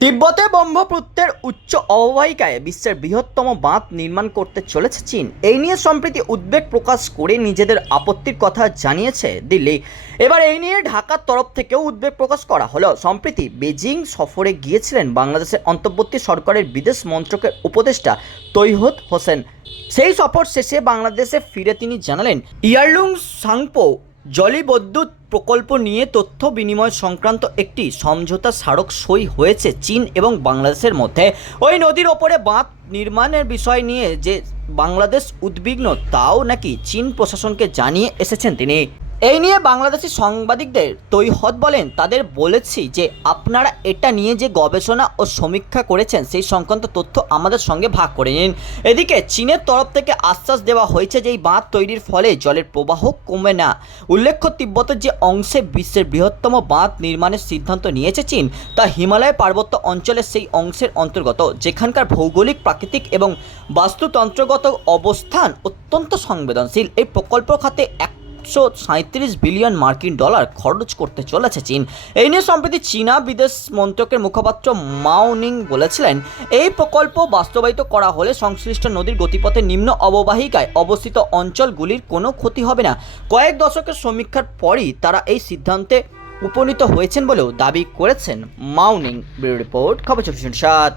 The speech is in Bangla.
তিব্বতে ব্রহ্মপুত্রের উচ্চ অববাহিকায় বিশ্বের বৃহত্তম বাঁধ নির্মাণ করতে চলেছে চীন। এই নিয়ে সম্প্রতি উদ্বেগ প্রকাশ করে নিজেদের আপত্তির কথা জানিয়েছে দিল্লি। এবার এই নিয়ে ঢাকার তরফ থেকেও উদ্বেগ প্রকাশ করা হলো। সম্প্রতি বেজিং সফরে গিয়েছিলেন বাংলাদেশের অন্তর্বর্তী সরকারের বিদেশ মন্ত্রকের উপদেষ্টা তৈহদ হোসেন। সেই সফর শেষে বাংলাদেশে ফিরে তিনি জানালেন, ইয়ারলুং সাংপো জলবিদ্যুৎ প্রকল্প নিয়ে তথ্য বিনিময় সংক্রান্ত একটি সমঝোতা স্মারক সই হয়েছে চীন এবং বাংলাদেশের মধ্যে। ওই নদীর ওপরে বাঁধ নির্মাণের বিষয় নিয়ে যে বাংলাদেশ উদ্বিগ্ন, তাও নাকি চীন প্রশাসনকে জানিয়ে এসেছেন তিনি। এই নিয়ে বাংলাদেশি সাংবাদিকদের তৈহদ বলেন, তাদের বলেছি যে আপনারা এটা নিয়ে যে গবেষণা ও সমীক্ষা করেছেন, সেই সংক্রান্ত তথ্য আমাদের সঙ্গে ভাগ করে নিন। এদিকে চীনের তরফ থেকে আশ্বাস দেওয়া হয়েছে যে এই বাঁধ তৈরির ফলে জলের প্রবাহ কমে না। উল্লেখ্য, তিব্বতের যে অংশে বিশ্বের বৃহত্তম বাঁধ নির্মাণের সিদ্ধান্ত নিয়েছে চীন, তা হিমালয় পার্বত্য অঞ্চলের সেই অংশের অন্তর্গত, যেখানকার ভৌগোলিক, প্রাকৃতিক এবং বাস্তুতন্ত্রগত অবস্থান অত্যন্ত সংবেদনশীল। এই প্রকল্প খাতে এক একশো সাঁত্রিশ বিলিয়ন মার্কিন ডলার খরচ করতে চলেছে চীন। এই নিয়ে সম্প্রতি চীনা বিদেশ মন্ত্রকের মুখপাত্র মাওনিং বলেছিলেন, এই প্রকল্প বাস্তবায়িত করা হলে সংশ্লিষ্ট নদীর গতিপথে নিম্ন অববাহিকায় অবস্থিত অঞ্চলগুলির কোনো ক্ষতি হবে না। কয়েক দশকের সমীক্ষার পরই তারা এই সিদ্ধান্তে উপনীত হয়েছেন বলেও দাবি করেছেন মাউনিং রিপোর্ট, খবর চব্বিশ সাত।